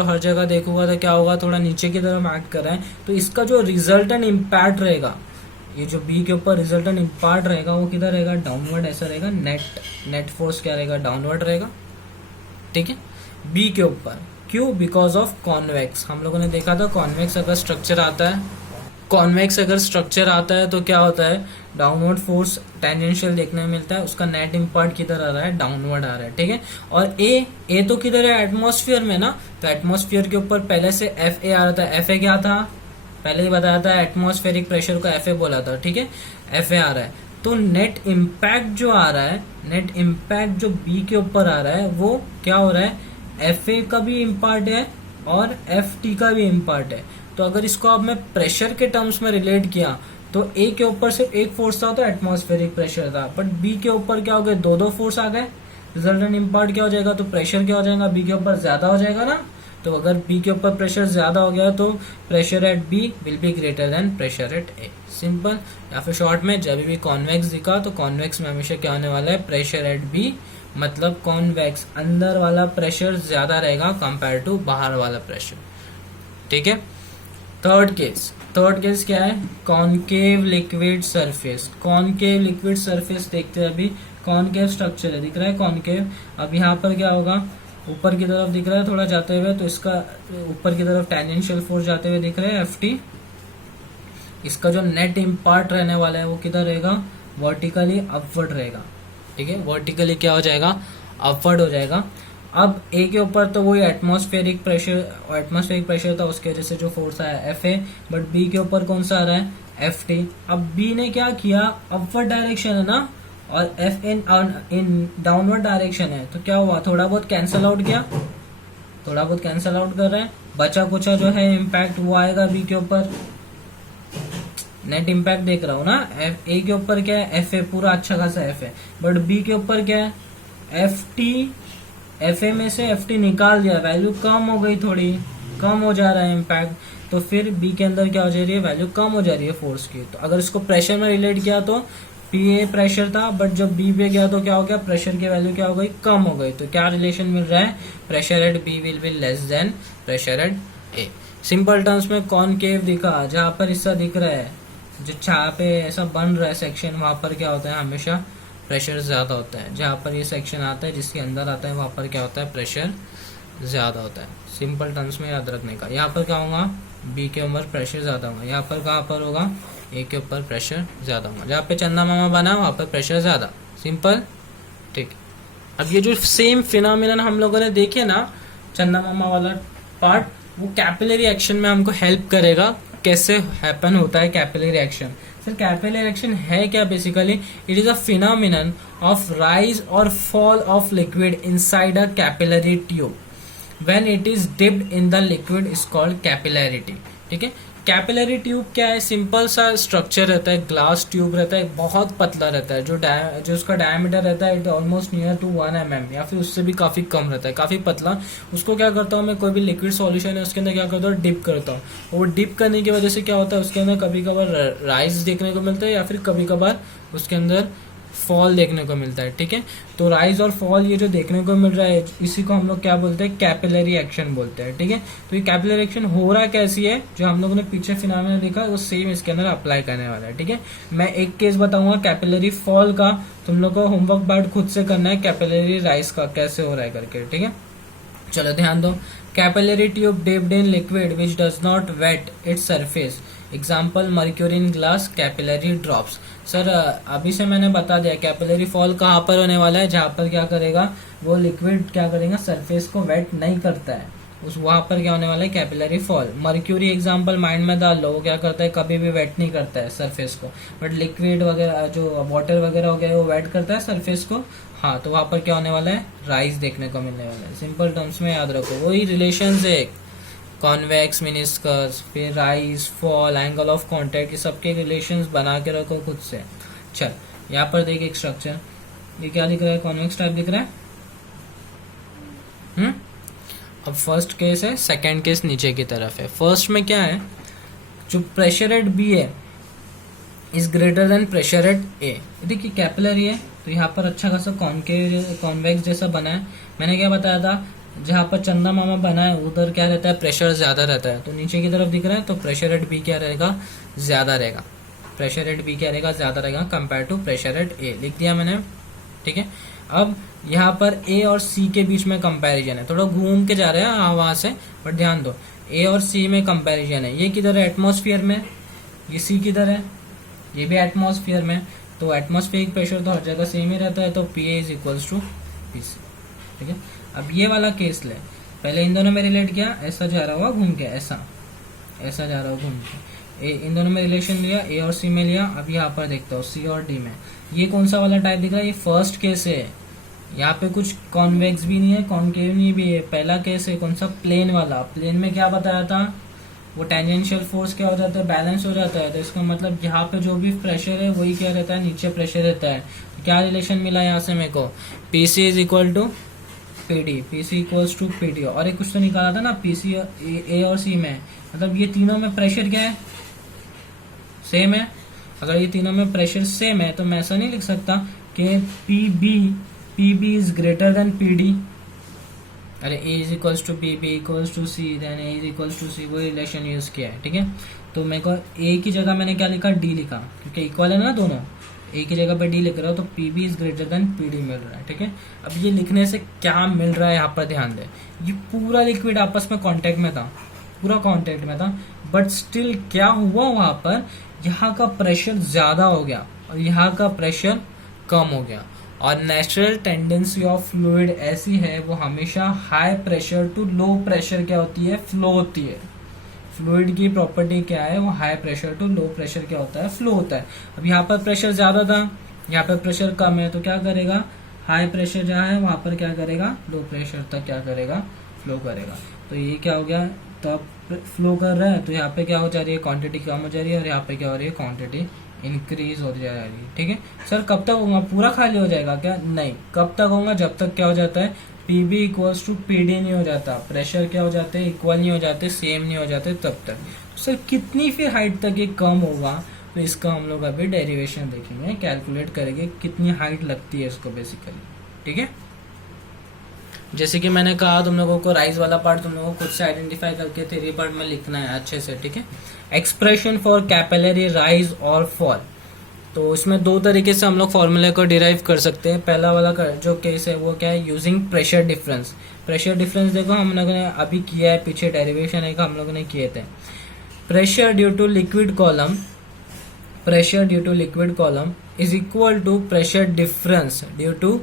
हर जगह देखूंगा तो क्या होगा, थोड़ा नीचे की तरफ एक्ट कर रहा है। तो इसका जो रिजल्टेंट इम्पैक्ट रहेगा, ये जो B के ऊपर रिजल्टेंट इम्पैक्ट रहेगा वो किधर रहेगा, डाउनवर्ड ऐसा रहेगा, नेट फोर्स क्या रहेगा, डाउनवर्ड रहेगा, ठीक है, B के ऊपर, क्यों? Because of convex. हम लोगों ने देखा था कॉन्वेक्स अगर स्ट्रक्चर आता है, कॉन्वेक्स अगर स्ट्रक्चर आता है तो क्या होता है, डाउनवर्ड फोर्स टेंजेंशियल देखने में मिलता है, उसका नेट इम्पैक्ट किधर आ रहा है, डाउनवर्ड आ रहा है, ठीक है। और ए तो किधर है, एटमॉस्फेयर में ना, तो एटमॉस्फेयर के ऊपर पहले से एफ ए आ रहा था। एफ ए क्या था, पहले ही बताया था, एटमॉस्फेरिक प्रेशर को एफ ए बोला था, ठीक है। एफ ए आ रहा है, तो नेट इम्पैक्ट जो आ रहा है, नेट इम्पैक्ट जो बी के ऊपर आ रहा है वो क्या हो रहा है, एफ ए का भी इम्पैक्ट है और एफ टी का भी इम्पैक्ट है। तो अगर इसको अब मैं प्रेशर के टर्म्स में रिलेट किया तो ए के ऊपर सिर्फ एक फोर्स था तो एटमॉस्फेरिक प्रेशर था, बट बी के ऊपर क्या हो गए, दो फोर्स आ गए। रिजल्टेंट इम्पैक्ट क्या हो जाएगा, तो प्रेशर क्या हो जाएगा, बी के ऊपर ज्यादा हो जाएगा ना। तो अगर बी के ऊपर प्रेशर ज्यादा हो गया तो pressure at B will be greater than pressure at A, simple. या फिर शॉर्ट में जब भी कॉन्वेक्स दिखा तो कॉन्वेक्स में हमेशा क्या होने वाला है, प्रेशर एट बी, मतलब कॉन्वेक्स अंदर वाला प्रेशर ज्यादा रहेगा कंपेयर टू बाहर वाला प्रेशर, ठीक है। थर्ड केस क्या है, concave liquid surface. Concave liquid surface देखते हैं अभी, कॉनकेव स्ट्रक्चर है, दिख रहा है कॉनकेव। अब यहाँ पर क्या होगा, ऊपर की तरफ दिख रहा है थोड़ा जाते हुए, तो इसका ऊपर की तरफ टेंजेंशियल फोर्स जाते हुए दिख रहा है एफ टी। इसका जो नेट इम्पैक्ट रहने वाला है वो किधर रहेगा, वर्टिकली अपवर्ड रहेगा, ठीक है। वर्टिकली क्या हो जाएगा, अपवर्ड हो जाएगा। अब ए के ऊपर तो वही एटमॉस्फेरिक प्रेशर था, उसकी वजह से जो फोर्स आया एफ ए, बट बी के ऊपर कौन सा आ रहा है, एफ टी। अब बी ने क्या किया, अपवर्ड डायरेक्शन है ना, और एफ इन डाउनवर्ड डायरेक्शन है, तो क्या हुआ, थोड़ा बहुत कैंसल आउट किया, थोड़ा बहुत कैंसल आउट कर रहे हैं, बचा कुचा जो है इम्पैक्ट वो आएगा बी के ऊपर। नेट इम्पैक्ट देख रहा हूं ना, ए के ऊपर क्या है, एफ ए पूरा अच्छा खासा एफ है, बट बी के ऊपर क्या है, एफ टी। एफ ए में से एफ टी निकाल दिया, वैल्यू कम हो गई, थोड़ी कम हो जा रहा है इम्पैक्ट, तो फिर बी के अंदर क्या हो जा रही है, वैल्यू कम हो जा रही है फोर्स की। तो अगर इसको प्रेशर में रिलेट किया तो पी ए प्रेशर था, बट जब बी पे गया तो क्या हो गया, प्रेशर की वैल्यू क्या हो गई, कम हो गई। तो क्या रिलेशन मिल रहा है, pressure at B will be less than pressure at A. Simple terms में कॉनकेव दिखा, जहां पर हिस्सा दिख रहा है, जो जहाँ पे ऐसा बन रहा है सेक्शन, वहां पर क्या होता है, हमेशा प्रेशर ज्यादा होता है। जहाँ पर ये सेक्शन आता है जिसके अंदर आता है, वहां पर क्या होता है, प्रेशर ज्यादा होता है। सिंपल टर्म्स में याद रखने का। यहाँ पर क्या होगा, बी के ऊपर प्रेशर ज्यादा होगा, यहाँ पर कहाँ पर होगा, ए के ऊपर प्रेशर ज्यादा होगा। जहाँ पे चंदा मामा बना वहां पर प्रेशर ज्यादा, सिंपल, ठीक। अब ये जो सेम फिनोमिनन हम लोगों ने देखे ना, चंदा मामा वाला पार्ट, वो कैपिलरी एक्शन में हमको हेल्प करेगा, कैसे हैपन होता है capillary action. Sir capillary action है क्या, basically it is a phenomenon of rise और fall of liquid inside a capillary tube when it is dipped in the liquid is called capillarity, ठीक है। Capillary tube क्या है, simple सा structure रहता है, ग्लास ट्यूब रहता है, बहुत पतला रहता है, जो उसका डायमीटर रहता है it almost near to 1 mm या फिर उससे भी काफी कम रहता है, काफी पतला। उसको क्या करता हूँ मैं, कोई भी लिक्विड सॉल्यूशन है उसके अंदर क्या करता हूँ, डिप करता हूँ। वो डिप करने की वजह से क्या होता है, उसके अंदर कभी कभार राइज देखने को मिलता है या फिर कभी कभार उसके अंदर फॉल देखने को मिलता है, ठीक है। तो राइज और फॉल ये जो देखने को मिल रहा है, इसी को हम लोग क्या बोलते हैं, कैपिलरी एक्शन बोलते हैं, ठीक है। तो ये कैपिलरी एक्शन हो रहा कैसी है, जो हम लोगों ने पीछे फिनोमेना देखा वो सेम इसके अंदर अप्लाई करने वाला है, ठीक है। मैं एक केस बताऊंगा कैपिलरी फॉल का, तुम लोग को होमवर्क पार्ट खुद से करना है, कैपिलरी राइज का कैसे हो रहा है करके, ठीक है। चलो ध्यान दो, capillary tube dipped in liquid which does not wet its surface, example mercury in glass, capillary drops. Sir अभी से मैंने बता दिया कैपिलरी फॉल कहाँ पर होने वाला है, जहाँ पर क्या करेगा, वो लिक्विड क्या करेगा, सरफेस को वेट नहीं करता है, उस वहां पर क्या होने वाला है, capillary fall. Mercury example mind में डाल लो, वो क्या करता है, कभी भी वेट नहीं करता है सरफेस को, बट लिक्विड वगैरह जो वाटर वगैरह हो गया वो वेट करता है सरफेस को, हाँ। तो वहां पर क्या होने वाला है, राइज देखने को मिलने वाला है। सिंपल टर्म्स में याद रखो, वही रिलेशन है, कॉन्वेक्स, मिनिस्कस, फिर rise, fall, angle of contact, ये सबके रिलेशंस बना के रखो खुद से। चल यहाँ पर देख एक स्ट्रक्चर, ये क्या दिख रहा है, कॉन्वेक्स टाइप दिख रहा है। अब फर्स्ट केस है, सेकंड केस नीचे की तरफ है। फर्स्ट में क्या है, जो प्रेशर एट बी है is greater than pressure at A. देखिए कैपिलरी है तो यहाँ पर अच्छा खासा कॉन्वेक्स जैसा बना है। मैंने क्या बताया था, जहाँ पर चंदा मामा बना है उधर क्या रहता है, प्रेशर ज्यादा रहता है, तो नीचे की तरफ दिख रहा है तो प्रेशर एट बी क्या रहेगा, ज्यादा रहेगा। प्रेशर एट बी क्या रहेगा, ज्यादा रहेगा कंपेयर टू प्रेशर एट ए, लिख दिया मैंने, ठीक है। अब यहाँ पर ए और सी के बीच में कंपैरिजन है, थोड़ा घूम के जा रहे हैं वहां से, पर ध्यान दो ए और सी में कंपैरिजन है। ये किधर है? एटमॉस्फेयर में। ये सी किधर है? ये भी एटमॉस्फेयर में। तो एटमॉस्फेरिक प्रेशर तो हर जगह सेम ही रहता है, तो P A is equals to P C. ठीक है, अब ये वाला केस ले, पहले इन दोनों में रिलेट किया, ऐसा जा रहा हुआ घूम के, ऐसा ऐसा जा रहा हुआ घूम के, इन दोनों में रिलेशन लिया, ए और सी में लिया। अब यहाँ पर देखता हूँ सी और डी में, ये कौन सा वाला टाइप दिख रहा है? ये फर्स्ट केस है। यहाँ पे कुछ कॉन्वेक्स भी नहीं है, कॉन्केव नहीं भी है, पहला केस है। कौन सा? प्लेन वाला। प्लेन में क्या बताया था? वो टेंजेंशियल फोर्स क्या हो जाता है? बैलेंस हो जाता है। तो इसका मतलब यहाँ पे जो भी प्रेशर है वही क्या रहता है? नीचे प्रेशर रहता है। तो क्या रिलेशन मिला यहाँ से मेरे को? P C is equal to P D, P C equals to P D. और एक कुछ तो निकाला था ना पी सी ए और सी में, मतलब ये तीनों में प्रेशर क्या है? सेम है। अगर ये तीनों में प्रेशर सेम है तो मैं ऐसा नहीं लिख सकता कि P B is greater than P D. अरे A is equals to B, B equals to C, then A is equals to C, वो रिलेशन यूज किया है। ठीक है, तो मेरे को ए की जगह मैंने क्या लिखा? डी लिखा, क्योंकि इक्वल है ना दोनों। ए की जगह पे डी लिख रहा हूँ तो P B is greater than P D मिल रहा है। ठीक है, अब ये लिखने से क्या मिल रहा है यहाँ पर ध्यान दे, ये पूरा लिक्विड आपस में कांटेक्ट में था, पूरा कांटेक्ट में था, बट स्टिल क्या हुआ वहां पर? यहाँ का प्रेशर ज्यादा हो गया और यहाँ का प्रेशर कम हो गया। और नेचुरल टेंडेंसी ऑफ फ्लूइड ऐसी है, वो हमेशा high pressure to low pressure क्या होती है? फ्लो होती है। फ्लूइड की प्रॉपर्टी क्या है? वो high pressure to low pressure क्या होता है? फ्लो होता है। अब यहाँ पर प्रेशर ज्यादा था, यहाँ पर प्रेशर कम है, तो क्या करेगा? हाई प्रेशर जहाँ है वहां पर क्या करेगा? लो प्रेशर तक क्या करेगा? फ्लो करेगा। तो ये क्या हो गया? तो अब फ्लो कर रहा है तो यहाँ पे क्या हो जा रही है? क्वांटिटी कम हो जा रही है, और यहाँ पे क्या हो रही है? क्वांटिटी इंक्रीज हो जा रही है। ठीक है सर, कब तक होगा? पूरा खाली हो जाएगा क्या? नहीं, कब तक होगा? जब तक क्या हो जाता है? P B equals to P D नहीं हो जाता, प्रेशर क्या हो जाते हैं? इक्वल नहीं हो जाते, सेम नहीं हो जाते, तब तक। तो सर कितनी फिर हाइट तक ये कम होगा? तो इसका हम लोग अभी डेरिवेशन देखेंगे, कैलकुलेट करेंगे कितनी हाइट लगती है इसको बेसिकली। ठीक है, जैसे कि मैंने कहा तुम लोगों को राइज वाला पार्ट तुम लोगों को खुद से आइडेंटिफाई करके थ्योरी पार्ट में लिखना है अच्छे से। ठीक है, एक्सप्रेशन फॉर कैपिलरी राइज और फॉल, तो इसमें दो तरीके से हम लोग फॉर्मूले को डिराइव कर सकते हैं। पहला वाला जो केस है वो क्या है? Using pressure difference. Pressure difference देखो हम लोगों ने अभी किया है, पीछे डेरिवेशन है हम लोगों ने किए थे। Pressure due to liquid column, pressure due to liquid column is equal to pressure difference due to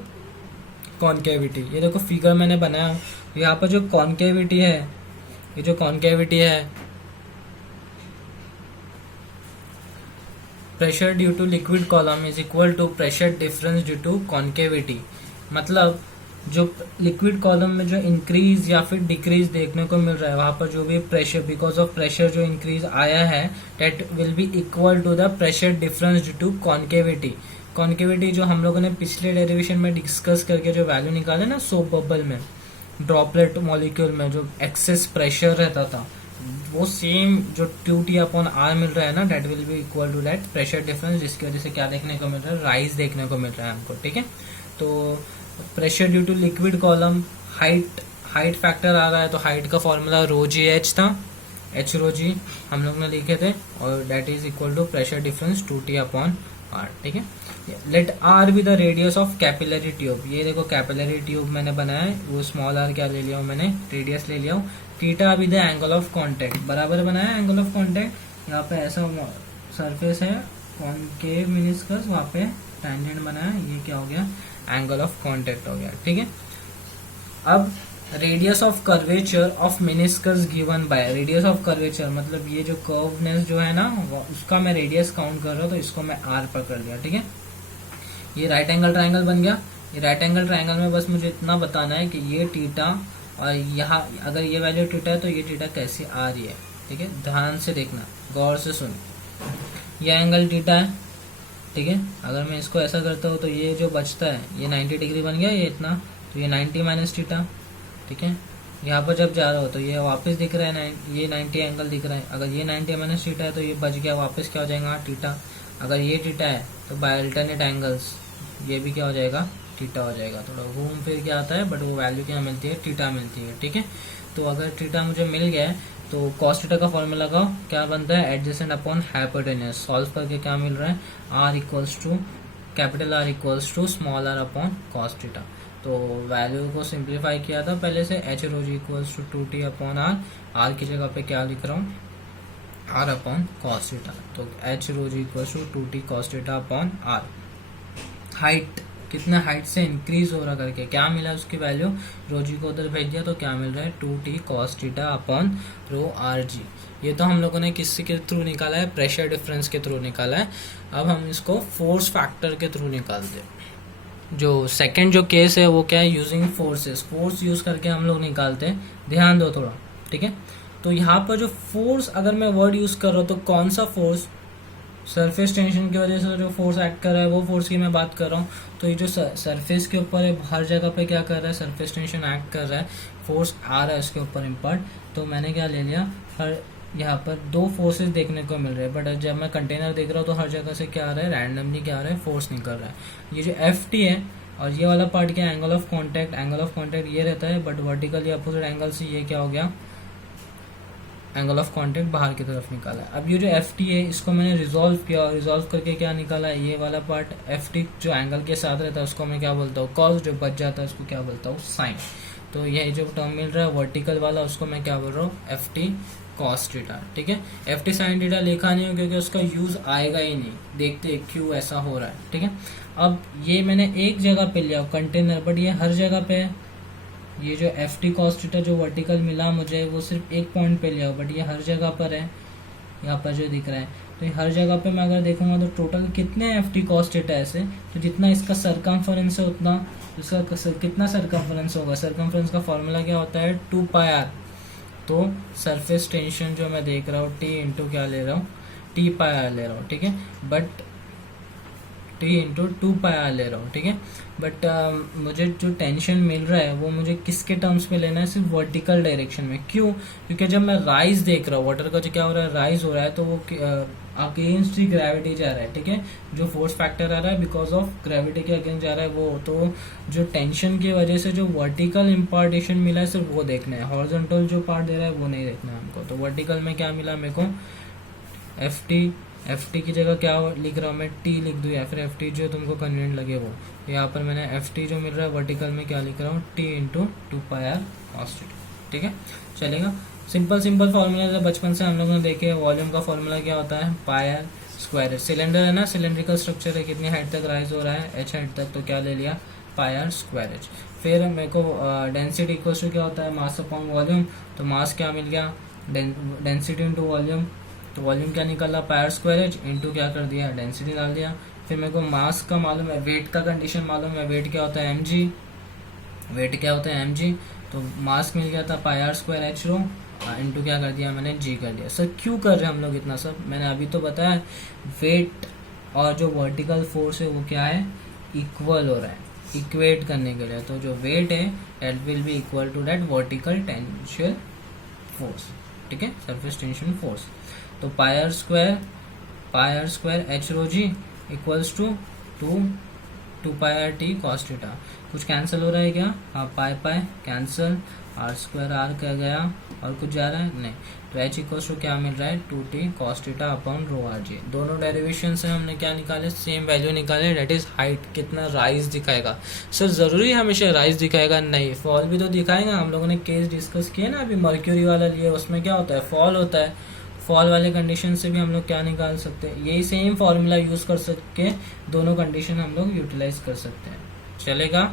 concavity. ये देखो फिगर मैंने बनाया, यहाँ पर जो कॉन्केविटी है, ये जो कॉन्केविटी है, pressure due to liquid column is equal to pressure difference due to concavity. मतलब जो लिक्विड कॉलम में जो इंक्रीज या फिर डिक्रीज देखने को मिल रहा है, वहां पर जो भी प्रेशर बिकॉज ऑफ प्रेशर जो इंक्रीज आया है, that will be equal to the pressure difference due to concavity. Concavity जो हम लोगों ने पिछले डेरिवेशन में डिस्कस करके जो वैल्यू निकाले ना सोप बबल में, ड्रॉपलेट मॉलिक्यूल में जो एक्सेस प्रेशर रहता था, वो सेम जो टू टी अपॉन आर मिल रहा है ना, that will be equal to that pressure difference, जिसकी वजह से क्या देखने को मिल रहा है? राइज देखने को मिल रहा है हमको। ठीक है, तो pressure due to liquid column, height factor आ रहा है, तो हाइट का फॉर्मूला रो जी एच था, एच रो जी हम लोग ने लिखे थे, और that is equal to pressure difference two T upon R. ठीक है, let R be the radius of capillary tube. ये देखो कैपिलरी ट्यूब मैंने बनाया है, वो स्मॉल आर क्या ले लिया हूँ मैंने? रेडियस ले लिया हूँ। Theta be the angle of contact, बराबर बनाया एंगल ऑफ कांटेक्ट। यहाँ पे ऐसा सरफेस है कॉनकेव मिनिस्कस, वहाँ पे टेंजेंट बनाया, ये क्या हो गया? एंगल ऑफ कांटेक्ट हो गया। ठीक है, अब radius of curvature of meniscus given by, radius of curvature मतलब ये जो कर्वनेस जो है ना, उसका मैं रेडियस काउंट कर रहा हूँ, तो इसको मैं आर पकड़ लिया। ठीक है, ये राइट एंगल ट्राइंगल बन गया। ये राइट एंगल ट्राइंगल में बस मुझे इतना बताना है कि ये टीटा, और यहाँ अगर ये वैल्यू टीटा है तो ये टीटा कैसे आ रही है। ठीक है, ध्यान से देखना, गौर से सुन। ये एंगल टीटा है, ठीक है, अगर मैं इसको ऐसा करता हूँ तो ये जो बचता है ये 90 डिग्री बन गया, ये इतना, तो ये 90 माइनस टीटा। ठीक है, यहाँ पर जब जा रहा हो तो ये वापस दिख रहा है, ये 90 एंगल दिख रहा है। अगर ये 90 माइनस टीटा है तो ये बच गया, वापस क्या हो जाएगा? टीटा। अगर ये टीटा है तो बाय अल्टरनेट एंगल्स ये भी क्या हो जाएगा? टीटा हो जाएगा। थोड़ा घूम फिर के आता है, बट वो वैल्यू क्या मिलती है? टीटा मिलती है। ठीक है, तो अगर टीटा मुझे मिल गया है तो कॉस टीटा का फॉर्मूला लगाओ, क्या बनता है? Adjacent upon hypotenuse. सॉल्व करके क्या मिल रहा है? R equals to capital R equals to small R upon cos theta. तो वैल्यू को सिंप्लीफाई किया था पहले से, H rho ji equals to 2t upon R, R की जगह पे क्या लिख रहा हूँ, आर अपॉन कॉस थीटा। तो H rho ji equals to 2t cos theta upon R. Height कितना हाइट से इंक्रीज हो रहा करके क्या मिला उसकी वैल्यू, रो जी को उधर भेज दिया तो क्या मिल रहा है 2t cos theta upon rho R G. ये तो हम लोगों ने किसी के थ्रू निकाला है, प्रेशर डिफरेंस के थ्रू निकाला है। अब हम इसको फोर्स फैक्टर के थ्रू निकालते हैं। जो सेकंड जो केस है वो क्या है, यूजिंग फोर्सेस, फोर्स यूज करके हम लोग निकालते हैं। ध्यान दो थोड़ा, ठीक है। तो यहाँ पर जो फोर्स अगर मैं वर्ड यूज कर रहा हूँ तो कौन सा फोर्स, सरफेस टेंशन की वजह से जो फोर्स एक्ट कर रहा है वो फोर्स की मैं बात कर रहा हूँ। तो ये जो सरफेस के ऊपर है हर जगह पे क्या कर रहा है, सरफेस टेंशन एक्ट कर रहा है, फोर्स आ रहा है उसके ऊपर इम्पार्ट। तो मैंने क्या ले लिया, हर यहाँ पर दो फोर्सेस देखने को मिल रहे हैं, बट जब मैं कंटेनर देख रहा हूँ तो हर जगह से क्या आ रहा है, रैंडमली क्या आ रहा है, फोर्स निकल रहा है। ये जो एफ टी है और ये वाला पार्ट क्या है, angle of contact, angle of contact ये रहता है, बट वर्टिकली अपोजिट एंगल से ये क्या हो गया, एंगल ऑफ कॉन्टैक्ट बाहर की तरफ निकाला है। अब ये जो एफ टी है इसको मैंने रिजॉल्व किया, रिजॉल्व करके क्या निकाला है, ये वाला पार्ट एफ टी जो एंगल के साथ रहता है उसको मैं क्या बोलता हूँ, कॉस, जो बच जाता है उसको क्या बोलता हूँ, साइन। तो ये जो टर्म मिल रहा है वर्टिकल वाला उसको मैं क्या बोल रहा हूँ, एफ टी कॉस थीटा, ठीक है। एफ टी साइन थीटा लिखा नहीं हो क्योंकि उसका यूज आएगा ही नहीं, देखते क्यों ऐसा हो रहा है, ठीक है। अब ये मैंने एक जगह पे लिया कंटेनर, बट ये हर जगह पे है। ये जो एफ टी कॉस थीटा जो वर्टिकल मिला मुझे वो सिर्फ एक पॉइंट पे लिया, बट ये हर जगह पर है, यहाँ पर जो दिख रहा है। तो ये हर जगह पे मैं अगर देखूंगा तो टोटल कितने एफ टी कॉस थीटा ऐसे, तो जितना इसका सरकमफरेंस है उतना इसका कितना सरकमफरेंस होगा, सरकमफरेंस का फॉर्मूला क्या होता है, 2πr। तो सरफेस टेंशन जो मैं देख रहा हूँ टी इंटू क्या ले रहा हूँ, t/r ले रहा हूँ, ठीक है, बट टी इंटू 2πr ले रहा हूँ, ठीक है। बट मुझे जो टेंशन मिल रहा है वो मुझे किसके टर्म्स में लेना है, सिर्फ वर्टिकल डायरेक्शन में। क्यों, क्योंकि जब मैं राइज देख रहा हूँ, वाटर का जो क्या हो रहा है, राइज हो रहा है, तो वो अगेंस्ट ही ग्रेविटी जा रहा है, ठीक है। जो फोर्स फैक्टर आ रहा है बिकॉज ऑफ ग्रेविटी के अगेंस्ट जा रहा है वो, तो जो टेंशन की वजह से जो वर्टिकल इम्पार्टेशन मिला है सिर्फ वो देखना है, हॉरिजॉन्टल जो पार्ट दे रहा है वो नहीं देखना है हमको। तो वर्टिकल में क्या मिला मेरे को, एफ टी की जगह क्या लिख रहा हूँ मैं, टी लिख दूँ या फिर एफ टी जो तुमको कन्वीनियंट लगे वो। यहाँ पर मैंने एफ टी जो मिल रहा है वर्टिकल में क्या लिख रहा हूँ, T into 2πr cos theta, ठीक है, चलेगा। सिंपल फॉर्मूला बचपन से हम लोगों ने देखे। वॉल्यूम का फॉर्मूला क्या होता है, पायर स्क्वायर। सिलेंडर है ना, सिलेंड्रिकल स्ट्रक्चर है, कितनी हाइट तक राइज हो रहा है, एच हाइट तक, तो क्या ले लिया, पायर स्क्वायर एच। फिर मेरे को डेंसिटी इक्वल टू क्या होता है, मास अपॉन वॉल्यूम। तो मास क्या मिल गया, डेंसिटी इंटू वॉल्यूम। तो वॉल्यूम क्या निकला, पायर स्क्वायर एच इंटू क्या कर दिया, डेंसिटी डाल दिया। फिर मेरे को मास का मालूम है, वेट का कंडीशन मालूम है, वेट क्या होता है, mg, वेट क्या होता है mg। तो मास मिल गया था pier square H rho into क्या कर दिया मैंने, g कर दिया। सर क्यों कर रहे हैं हम लोग इतना सब, मैंने अभी तो बताया, वेट और जो वर्टिकल फोर्स है वो क्या है, इक्वल हो रहा है, इक्वेट करने के लिए। तो जो वेट है that will be equal to that vertical tangential force, ठीक है, सरफेस टेंशन फोर्स। तो pi r square H rho ji equals to 2πr T cos theta. कुछ कैंसिल हो रहा है क्या, हाँ, pi cancel, R square R कर गया, और कुछ जा रहा है नहीं। तो एच इक्वल्स टू क्या मिल रहा है, 2t cos theta upon rho R G. दोनों डेरिवेशन से हमने क्या निकाले, सेम वैल्यू निकाले, डेट इज हाइट कितना राइज दिखाएगा। सर जरूरी हमेशा राइज दिखाएगा, नहीं, फॉल भी तो दिखाएगा। हम लोगों ने केस डिस्कस किया ना अभी, मर्क्यूरी वाला लिए, उसमें क्या होता है, फॉल होता है। फॉल वाले कंडीशन से भी हम लोग क्या निकाल सकते हैं, यही सेम फॉर्मूला यूज कर सके दोनों कंडीशन हम लोग यूटिलाइज कर सकते हैं, चलेगा।